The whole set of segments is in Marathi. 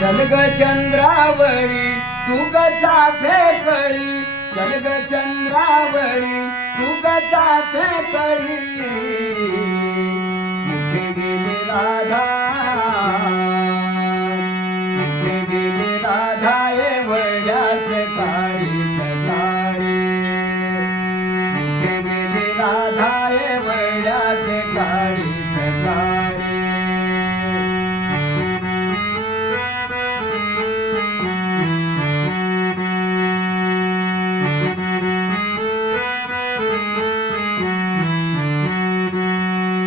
चल ग चंद्रावळी तू कचा फेकळी, चल ग चंद्रावळी तू कचा फेकळी. कुठे गेली राधा, कुठे गेली राधा एवढ्या सकाळी सकाळी. कुठे गेली राधा एवढ्या सकाळी सकाळी.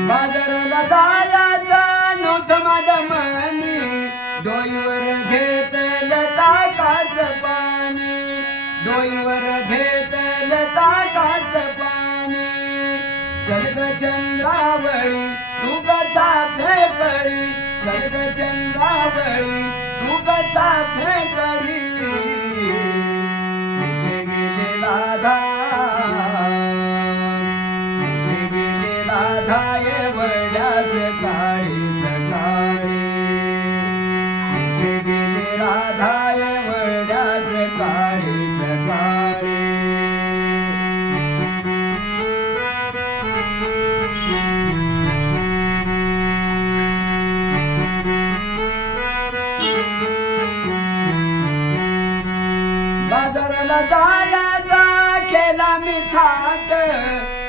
बाजाराला जायचा नव्हतं माझ्या मनी, डोईवर घेतलं ताकाचं पाणी, डोईवर घेतलं ताकाचं पाणी. चल ग चंद्रावळी तू कचा फेकळी, चल ग चंद्रावळी तू कचा फेकळी. कुठे गेली राधा, राधा एवढ्या सकाळी सकाळी. कुठे गेली राधा एवढ्या सकाळी सकाळी. बाजाराला जायचा केला मी थाट,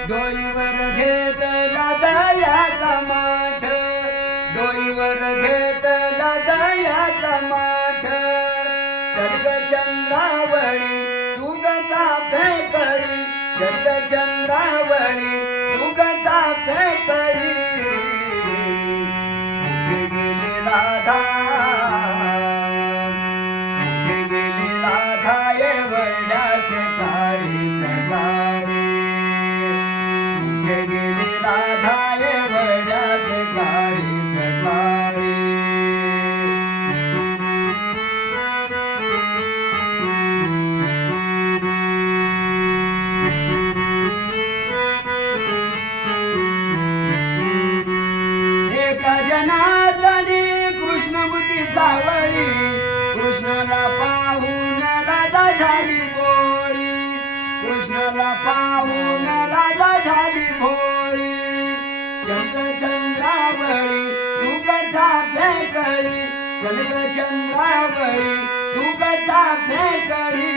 डोईवर घेतला दयाचा माठ, डोईवर घेतला दयाचा माठ. चल ग चंद्रावळी तू कचा फेकळी, चल ग चंद्रावळी तू कचा फेकळी. कुठे गेली राधा, कुठे गेली राधा एवढ्या सकाळी सकाळी. कुठे गेली राधा एवढ्या सकाळी सकाळी. एका जनार्दनी कृष्णमूर्ती सावळी, कृष्णाला पाहून राधा झाली भोळी, कृष्णाला पाहून राधा झाली भोळी. चल चंद्रावळी तू कचा फेकळी, चल ग चंद्रावळी तू कचा फेकळी.